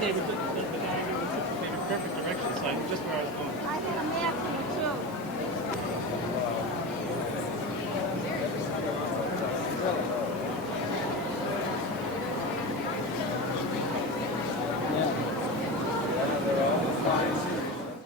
David, the guy who took me in a perfect direction, so I just where I was going.